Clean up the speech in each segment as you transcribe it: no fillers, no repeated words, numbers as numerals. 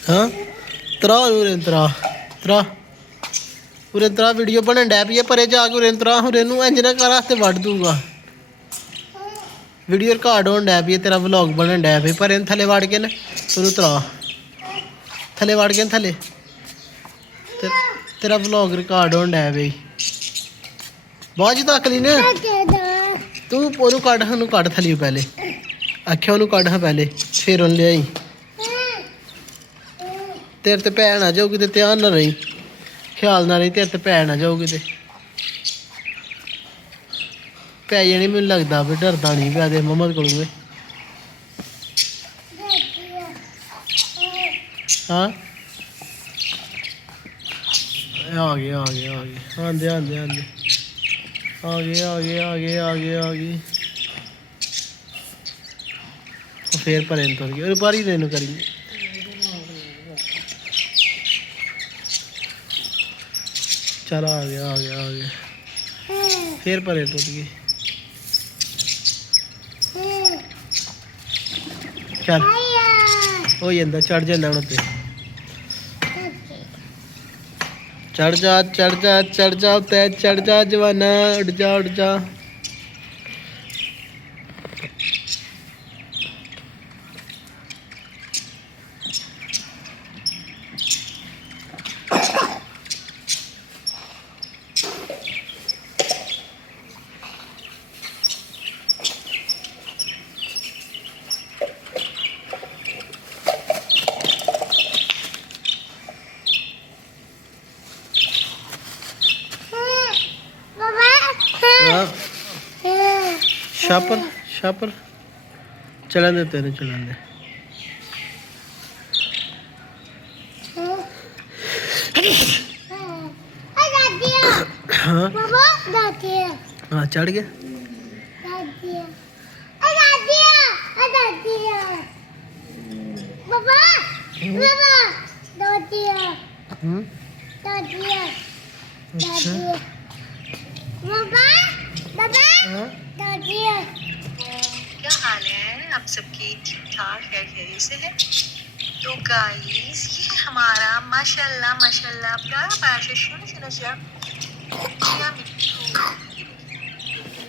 हाँ तरा उरे तरा तरा उरे तरा वीडियो बनन डै पई परे जाके उरे तरा उरे नू इंज ना कर हत्थ वड्ड दूंगा वीडियो रिकॉर्ड होने डै पई तेरा व्लॉग बनन डै पई पर थले वड़ के न तू तरा थले वड़ के थले तेरा व्लॉग रिकॉर्ड होने डै पई बहुत जी तक ली ना तू ओनू कढ़ थली पहले आख्या ओनू कढ़ हाँ पहले फिर उन लियाई तेरे ते भैन आ जाऊगी तो ध्यान ना रही ख्याल ना रही तेरे ते भैन आ जाऊगी तो पै जानी मैनू लगता भी डरदा नहीं पै दे मम्मा को हाँ आ गए आ गए आ गए आंदे आंदे आंदे आ गए आ गए आ गए आ गए आ गए फिर परे तुर गए बारी देन करेंगे चल आ गया आ गया आ गया फिर परे टुट गए चल हो जाता चढ़ जाना हूँ उत्ते चढ़ जा उत्ते चढ़ जा जवाना उड़ जा शापर शापर चलन दे तेरे चलन दे हाँ हाँ चढ़ गया क्या हाल है आप सबकी ठीक ठाक है खैरियत से है तो गाइस ये है हमारा माशाल्लाह माशाल्लाह प्यारा प्यारा सा सोना सा नशा क्या मिट्टू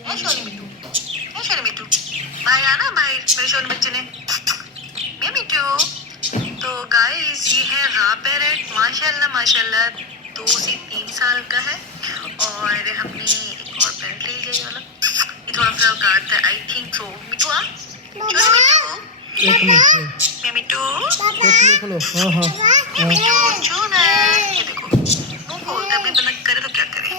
है सोनी मिट्टू है सोनी मिट्टू बाहर आना बाहर मेरे सोनी बच्चे ने मैं मिट्टू तो गाइस ये है रा पैरेट माशाल्लाह माशाल्लाह 2 से 3 साल का है और हमने एक और पैरेट ले लिया वाला ये थोड़ा सा काटता है आई थिंक सो मिट्टू आ एक मिनट मिट्टू खोलो हाँ हाँ मिट्टू चुन ये देखो मुंह खोलता है बंदा करे तो क्या करे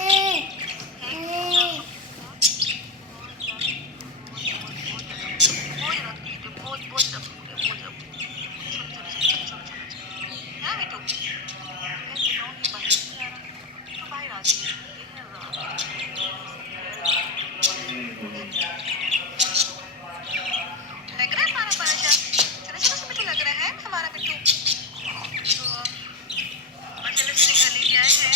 लग रहा है हमारा बाजा छोटा छोटा सा मिट्टू लग रहा है हमारा मिट्टू तो माशाल्लाह से घर लेके आए हैं